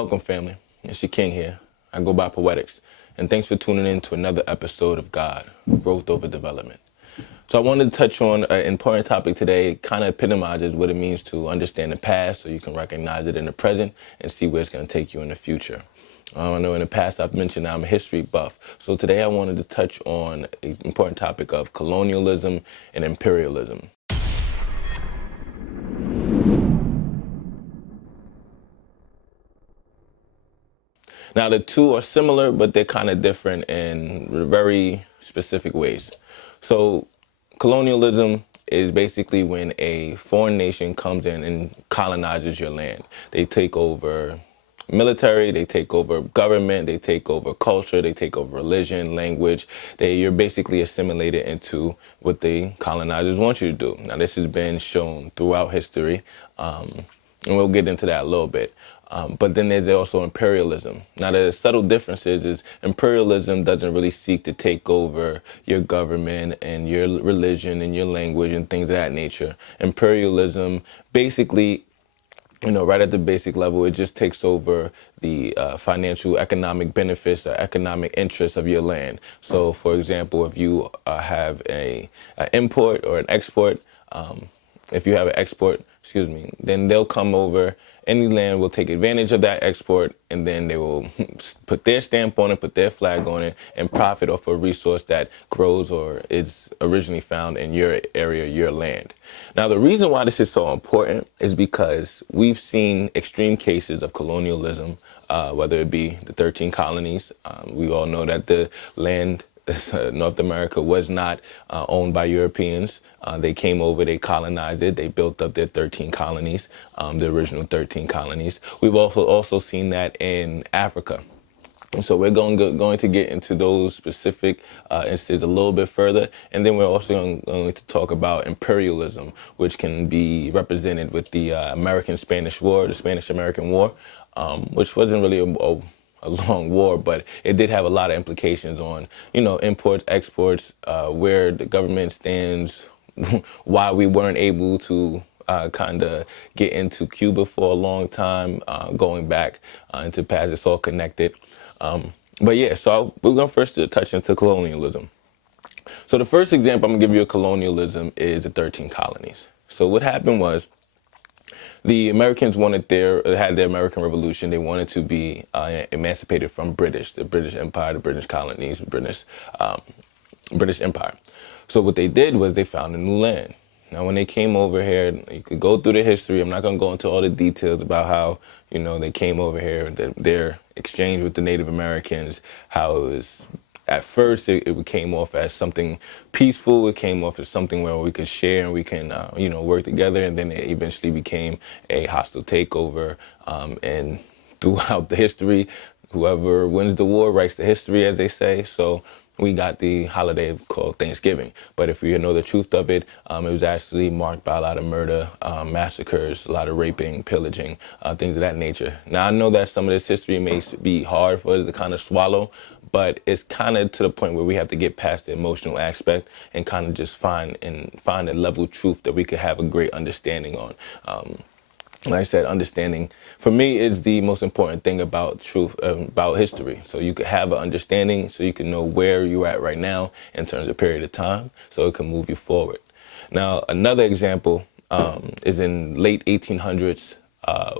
Welcome, family. It's your king here. I go by Poetics. And thanks for tuning in to another episode of God, Growth Over Development. So I wanted to touch on an important topic today. It kind of epitomizes what it means to understand the past so you can recognize it in the present and see where it's going to take you in the future. I know in the past I've mentioned I'm a history buff. So today I wanted to touch on an important topic of colonialism and imperialism. Now, the two are similar, but they're kind of different in very specific ways. So colonialism is basically when a foreign nation comes in and colonizes your land. They take over military, they take over government, they take over culture, they take over religion, language. You're basically assimilated into what the colonizers want you to do. Now, this has been shown throughout history, and we'll get into that a little bit. But then there's also imperialism. Now, the subtle differences is imperialism doesn't really seek to take over your government and your religion and your language and things of that nature. Imperialism basically, right at the basic level, it just takes over the financial economic benefits or economic interests of your land. So, for example, if you have an import or an export, if you have an export, then they'll come over. Any land will take advantage of that export, and then they will put their stamp on it, put their flag on it, and profit off a resource that grows or is originally found in your area, your land. Now, the reason why this is so important is because we've seen extreme cases of colonialism, whether it be the 13 colonies. We all know that the land North America was not owned by Europeans. They came over, they colonized it, they built up their 13 colonies, the original 13 colonies. We've also seen that in Africa. And so we're going to get into those specific instances a little bit further. And then we're also going to talk about imperialism, which can be represented with the American-Spanish War, the Spanish-American War, which wasn't really a long war, but it did have a lot of implications on, imports, exports, where the government stands, why we weren't able to kind of get into Cuba for a long time, going back into past. It's all connected. But yeah, so we're going to first touch into colonialism. So the first example I'm going to give you of colonialism is the 13 colonies. So what happened was, the Americans had their American Revolution. They wanted to be emancipated from the British Empire, the British colonies, British Empire. So what they did was they found a new land. Now, when they came over here, you could go through the history. I'm not going to go into all the details about how, they came over here, their exchange with the Native Americans, how it was. At first, it came off as something peaceful. It came off as something where we could share and we can, work together. And then it eventually became a hostile takeover. And throughout the history, whoever wins the war writes the history, as they say. So we got the holiday called Thanksgiving. But if you know the truth of it, it was actually marked by a lot of murder, massacres, a lot of raping, pillaging, things of that nature. Now, I know that some of this history may be hard for us to kind of swallow, but it's kind of to the point where we have to get past the emotional aspect and kind of just find a level of truth that we could have a great understanding on. Like I said, understanding for me is the most important thing about truth, about history. So you could have an understanding, so you can know where you're at right now in terms of period of time, so it can move you forward. Now, another example is in late 1800s.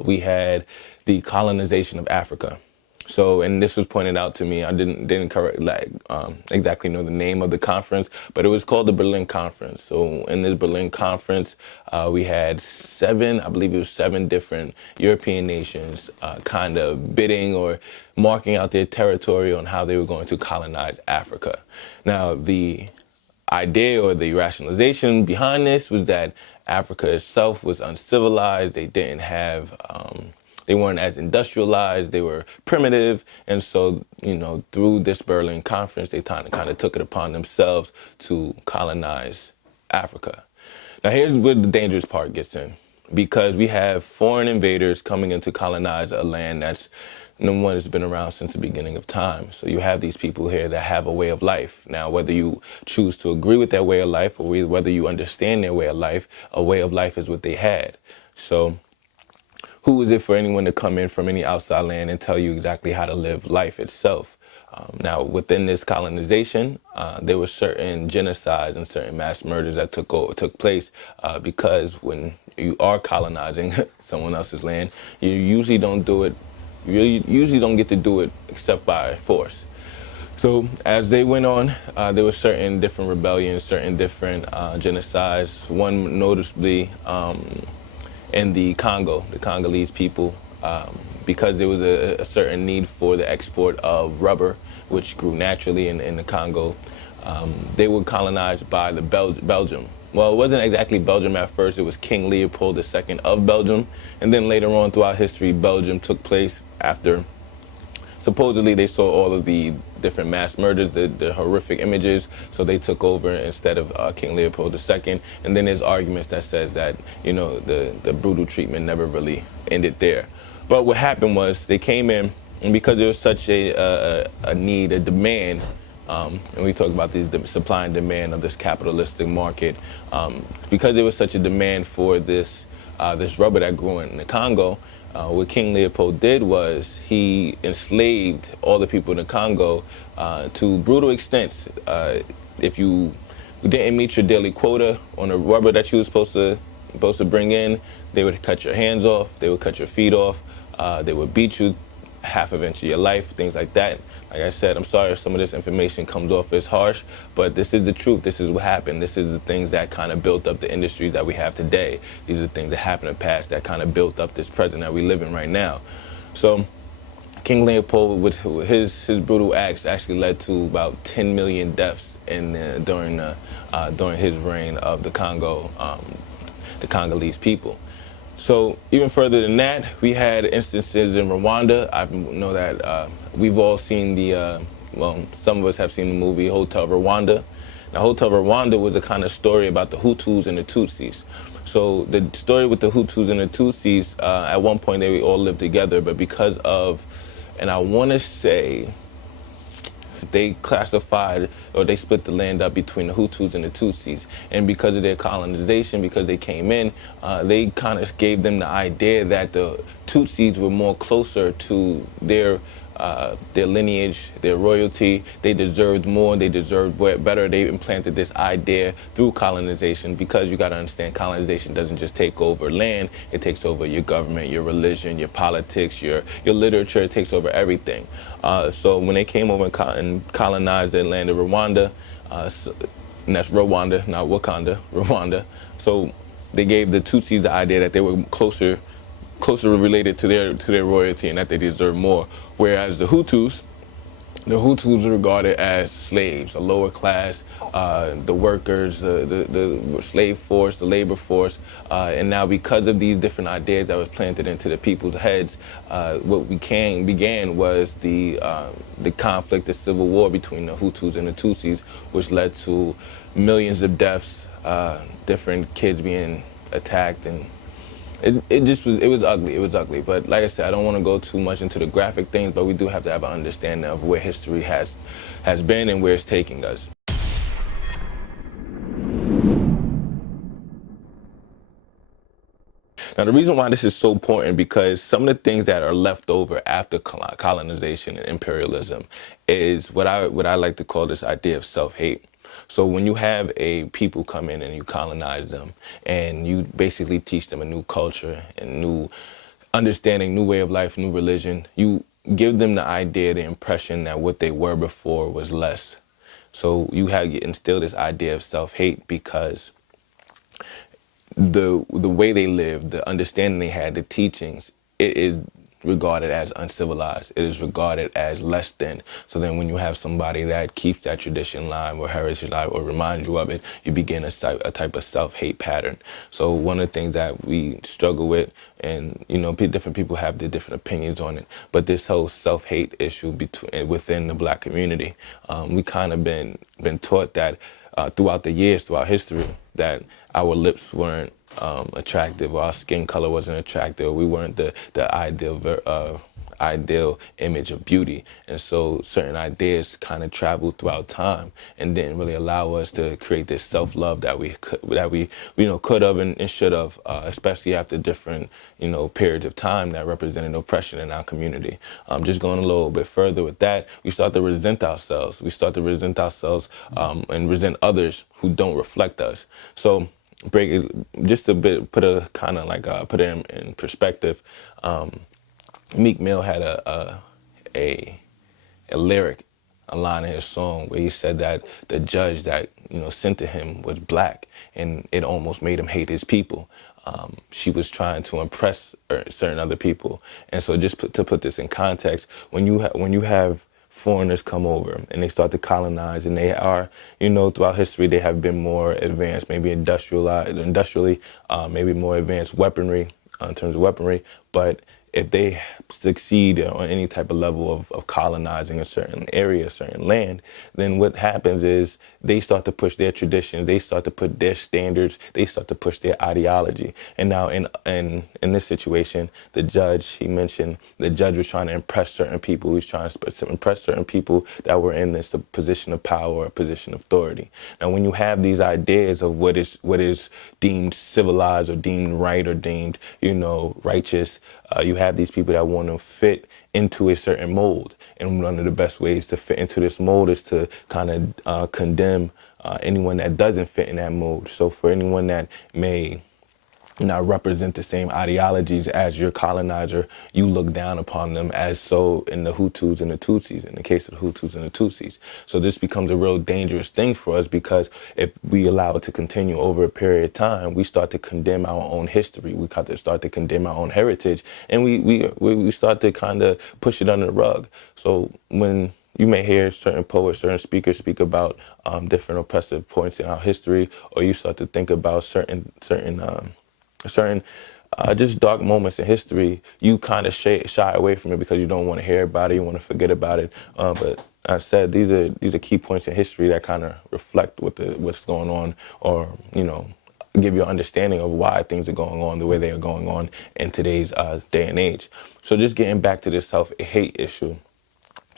We had the colonization of Africa. So, and this was pointed out to me. I didn't exactly know the name of the conference, but it was called the Berlin Conference. So in this Berlin Conference, we had seven different European nations kind of bidding or marking out their territory on how they were going to colonize Africa. Now, the idea or the rationalization behind this was that Africa itself was uncivilized. They didn't have they weren't as industrialized, they were primitive. And so, through this Berlin Conference, they kind of took it upon themselves to colonize Africa. Now, here's where the dangerous part gets in, because we have foreign invaders coming in to colonize a land that's number one, has been around since the beginning of time. So you have these people here that have a way of life. Now, whether you choose to agree with that way of life or whether you understand their way of life, a way of life is what they had. So who is it for anyone to come in from any outside land and tell you exactly how to live life itself? Now, within this colonization, there were certain genocides and certain mass murders that took place because when you are colonizing someone else's land, you usually don't do it. You usually don't get to do it except by force. So as they went on, there were certain different rebellions, certain different genocides. One noticeably in the Congo, the Congolese people, because there was a certain need for the export of rubber, which grew naturally in the Congo. They were colonized by the Belgium. Well, it wasn't exactly Belgium at first. It was King Leopold II of Belgium. And then later on throughout history, Belgium took place after supposedly they saw all of the different mass murders, the horrific images, so they took over instead of King Leopold II. And then there's arguments that says that, you know, the brutal treatment never really ended there. But what happened was they came in, and because there was such a need, a demand, and we talk about the supply and demand of this capitalistic market, because there was such a demand for this rubber that grew in the Congo, what King Leopold did was he enslaved all the people in the Congo to brutal extents. If you didn't meet your daily quota on the rubber that you were supposed to bring in, they would cut your hands off, they would cut your feet off, they would beat you half of inch of your life, things like that. Like I said, I'm sorry if some of this information comes off as harsh, but this is the truth. This is what happened. This is the things that kind of built up the industries that we have today. These are the things that happened in the past that kind of built up this present that we live in right now. So King Leopold, with his brutal acts, actually led to about 10 million deaths during his reign of the Congo, the Congolese people. So even further than that, we had instances in Rwanda. I know that we've all seen well, some of us have seen the movie Hotel Rwanda. Now, Hotel Rwanda was a kind of story about the Hutus and the Tutsis. So the story with the Hutus and the Tutsis, at one point they all lived together, but because of, and I want to say, they classified or they split the land up between the Hutus and the Tutsis. And because of their colonization, because they came in, they kind of gave them the idea that the Tutsis were more closer to their lineage, their royalty. They deserved more, they deserved better. They implanted this idea through colonization, because you got to understand, colonization doesn't just take over land, it takes over your government, your religion, your politics, your literature, it takes over everything. So when they came over and colonized the land of Rwanda, and that's Rwanda, not Wakanda, Rwanda. So they gave the Tutsis the idea that they were closer related to their royalty and that they deserve more. Whereas the Hutus were regarded as slaves, a lower class, the workers, the slave force, the labor force. And now because of these different ideas that was planted into the people's heads, what began was the conflict, the civil war between the Hutus and the Tutsis, which led to millions of deaths, different kids being attacked, and it was ugly. But like I said, I don't want to go too much into the graphic things, but we do have to have an understanding of where history has been and where it's taking us. Now, the reason why this is so important, because some of the things that are left over after colonization and imperialism is what I like to call this idea of self-hate. So when you have a people come in and you colonize them and you basically teach them a new culture and new understanding, new way of life, new religion, you give them the idea, the impression that what they were before was less. So you instill this idea of self-hate, because the way they lived, the understanding they had, the teachings, it is regarded as uncivilized. It is regarded as less than. So then when you have somebody that keeps that tradition alive or heritage alive or reminds you of it, you begin a type of self-hate pattern. So one of the things that we struggle with, and you know, different people have their different opinions on it, but this whole self-hate issue within the Black community, we kind of been taught that throughout the years, throughout history, that our lips weren't attractive, or our skin color wasn't attractive, we weren't the ideal ideal image of beauty. And so certain ideas kind of traveled throughout time and didn't really allow us to create this self-love that we could have and should have, especially after different periods of time that represented oppression in our community. Just going a little bit further with that, we start to resent ourselves. We start to resent ourselves and resent others who don't reflect us. So break it just a bit, put it in perspective. Meek Mill had a lyric, a line in his song where he said that the judge that sent to him was black, and it almost made him hate his people. She was trying to impress certain other people, and so to put this in context, when you have foreigners come over and they start to colonize, and they are, throughout history, they have been more advanced, maybe industrially, maybe more advanced weaponry, in terms of weaponry. But if they succeed on any type of level of colonizing a certain area, a certain land, then what happens is they start to push their traditions, they start to put their standards, they start to push their ideology. And now in this situation, the judge, he mentioned the judge was trying to impress certain people. He was trying to impress certain people that were in this position of power or position of authority. Now, when you have these ideas of what is deemed civilized or deemed right or deemed, righteous, you have these people that want to fit into a certain mold. And one of the best ways to fit into this mold is to kind of condemn anyone that doesn't fit in that mold. So for anyone that may not represent the same ideologies as your colonizer, you look down upon them, as so in the Hutus and the Tutsis, in the case of the Hutus and the Tutsis. So this becomes a real dangerous thing for us, because if we allow it to continue over a period of time, we start to condemn our own history. We start to condemn our own heritage, and we start to kind of push it under the rug. So when you may hear certain poets, certain speakers speak about different oppressive points in our history, or you start to think about certain just dark moments in history, you kind of shy away from it because you don't want to hear about it, you want to forget about it. But I said these are key points in history that kind of reflect what's going on, or give you an understanding of why things are going on the way they are going on in today's day and age. So just getting back to this self-hate issue.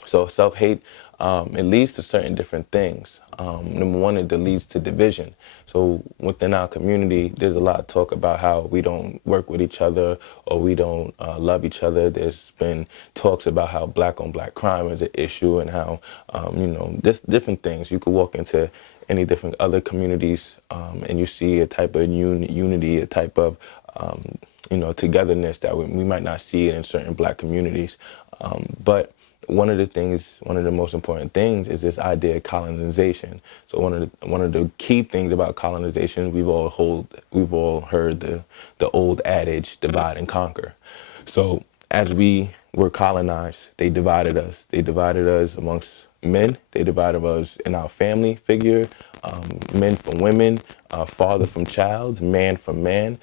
So self-hate, it leads to certain different things. Number one, it leads to division. So within our community, there's a lot of talk about how we don't work with each other, or we don't love each other. There's been talks about how black on black crime is an issue, and how, there's different things. You could walk into any different other communities and you see a type of unity, a type of, togetherness that we might not see in certain black communities. But one of the most important things is this idea of colonization. So one of the key things about colonization, we've all heard the old adage, divide and conquer. So as we were colonized, they divided us. They divided us amongst men. They divided us in our family figure, men from women, father from child, man from man.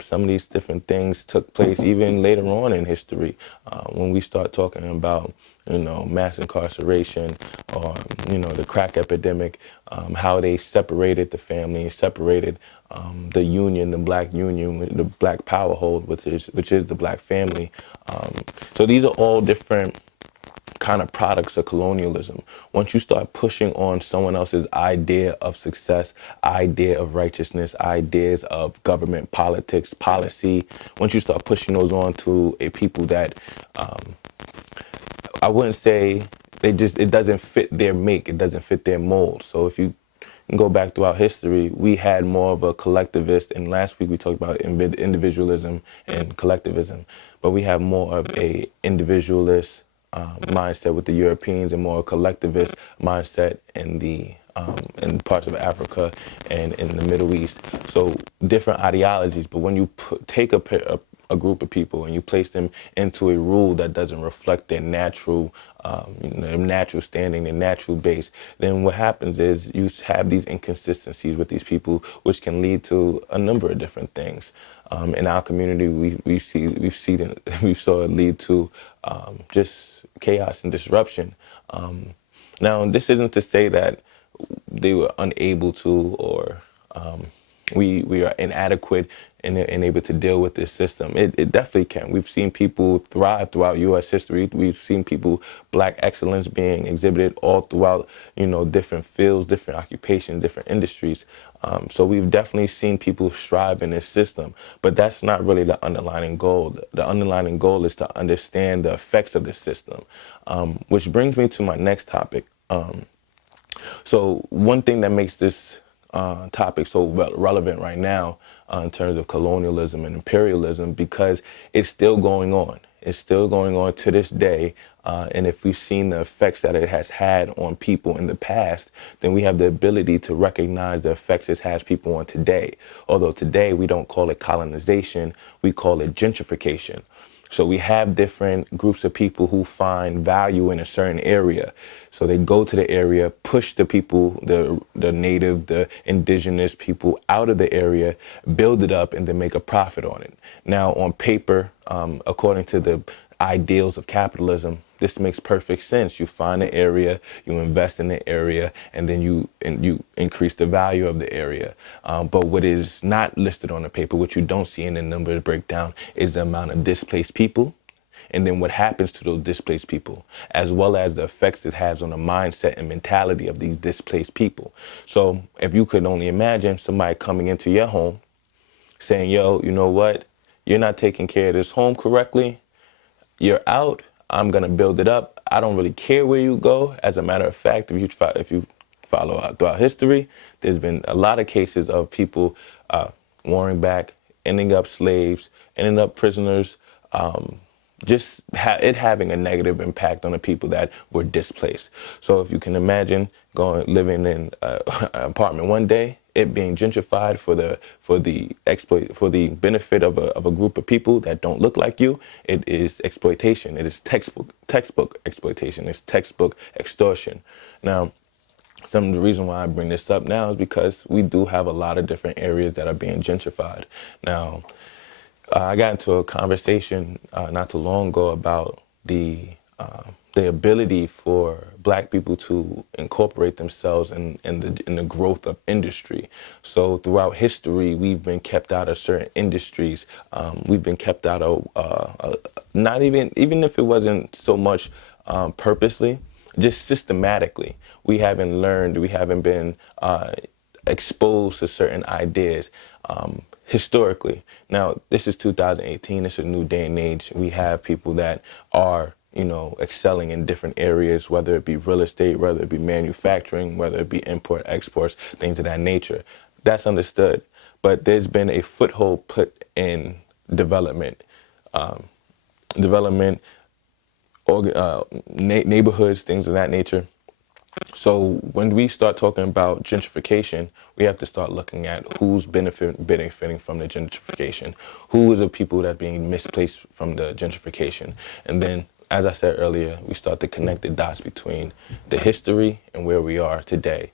Some of these different things took place even later on in history, when we start talking about mass incarceration, or the crack epidemic, how they separated the family, separated the union, the black union, the black power hold, which is the black family. So these are all different kind of products of colonialism. Once you start pushing on someone else's idea of success, idea of righteousness, ideas of government politics, policy, once you start pushing those on to a people that I wouldn't say it doesn't fit their make, it doesn't fit their mold. So if you go back throughout history, we had more of a collectivist, and last week we talked about individualism and collectivism, but we have more of a individualist mindset with the Europeans, and more collectivist mindset in parts of Africa and in the Middle East. So different ideologies, but when you take a group of people and you place them into a rule that doesn't reflect their natural natural standing, their natural base, then what happens is you have these inconsistencies with these people, which can lead to a number of different things. In our community, we've saw it lead to just chaos and disruption. Now, this isn't to say that they were unable to, or we are inadequate and able to deal with this system. It definitely can. We've seen people thrive throughout U.S. history. We've seen people, black excellence being exhibited all throughout, different fields, different occupations, different industries. So we've definitely seen people strive in this system, but that's not really the underlying goal. The underlying goal is to understand the effects of the system, which brings me to my next topic. So one thing that makes this topic so relevant right now in terms of colonialism and imperialism, because it's still going on. It's still going on to this day. And if we've seen the effects that it has had on people in the past, then we have the ability to recognize the effects it has people on today. Although today we don't call it colonization, we call it gentrification. So we have different groups of people who find value in a certain area. So they go to the area, push the people, the native, the indigenous people out of the area, build it up, and then make a profit on it. Now, on paper, according to the ideals of capitalism, this makes perfect sense. You find an area, you invest in the area, and then you increase the value of the area. But what is not listed on the paper, what you don't see in the numbers breakdown, is the amount of displaced people, and then what happens to those displaced people, as well as the effects it has on the mindset and mentality of these displaced people. So if you could only imagine somebody coming into your home saying, yo, you know what? You're not taking care of this home correctly. You're out. I'm going to build it up. I don't really care where you go. As a matter of fact, if you follow out throughout history, there's been a lot of cases of people warring back, ending up slaves, ending up prisoners, it having a negative impact on the people that were displaced. So if you can imagine living in an apartment one day, it being gentrified for the benefit of a group of people that don't look like you, it is exploitation. It is textbook exploitation. It's textbook extortion. Now, some of the reason why I bring this up now is because we do have a lot of different areas that are being gentrified. Now, I got into a conversation not too long ago about the ability for black people to incorporate themselves in the growth of industry. So throughout history, we've been kept out of certain industries. We've been kept out of not even if it wasn't so much purposely, just systematically. We haven't been exposed to certain ideas historically. Now, this is 2018. It's a new day and age. We have people that are, excelling in different areas, whether it be real estate, whether it be manufacturing, whether it be import, exports, things of that nature. That's understood. But there's been a foothold put in development, neighborhoods, things of that nature. So when we start talking about gentrification, we have to start looking at who's benefiting from the gentrification, who are the people that are being misplaced from the gentrification. And then, as I said earlier, we start to connect the dots between the history and where we are today.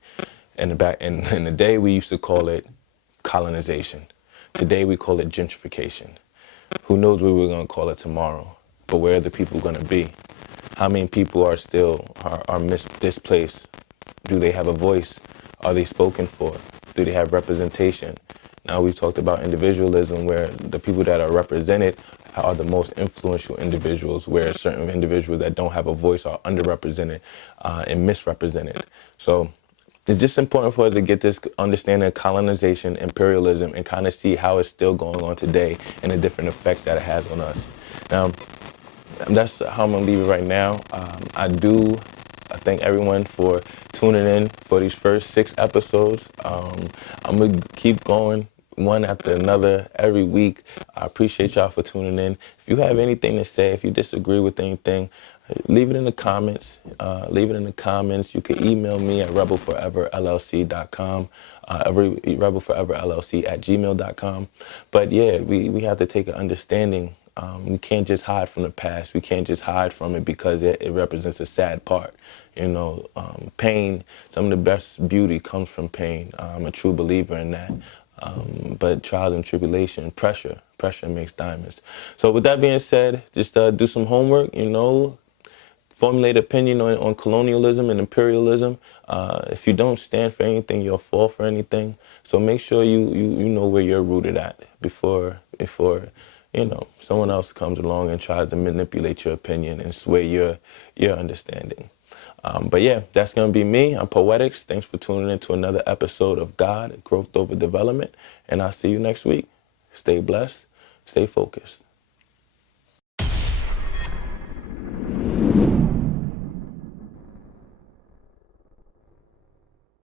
In the day, we used to call it colonization. Today, we call it gentrification. Who knows what we're going to call it tomorrow? But where are the people going to be? How many people are still displaced? Do they have a voice? Are they spoken for? Do they have representation? Now we've talked about individualism, where the people that are represented are the most influential individuals, where certain individuals that don't have a voice are underrepresented and misrepresented. So it's just important for us to get this understanding of colonization, imperialism, and kind of see how it's still going on today and the different effects that it has on us. Now, that's how I'm going to leave it right now. I thank everyone for tuning in for these first 6 episodes. I'm going to keep going one after another every week. I appreciate y'all for tuning in. If you have anything to say, if you disagree with anything, leave it in the comments. You can email me at rebelforeverllc.com, rebelforeverllc@gmail.com. But yeah, we have to take an understanding. We can't just hide from the past. We can't just hide from it because it represents a sad part. Pain, some of the best beauty comes from pain. I'm a true believer in that. But trials and tribulation, pressure makes diamonds. So with that being said, just do some homework, formulate opinion on colonialism and imperialism. If you don't stand for anything, you'll fall for anything. So make sure you know where you're rooted at before someone else comes along and tries to manipulate your opinion and sway your understanding. But yeah, that's going to be me. I'm Poetics. Thanks for tuning in to another episode of God, Growth Over Development. And I'll see you next week. Stay blessed. Stay focused.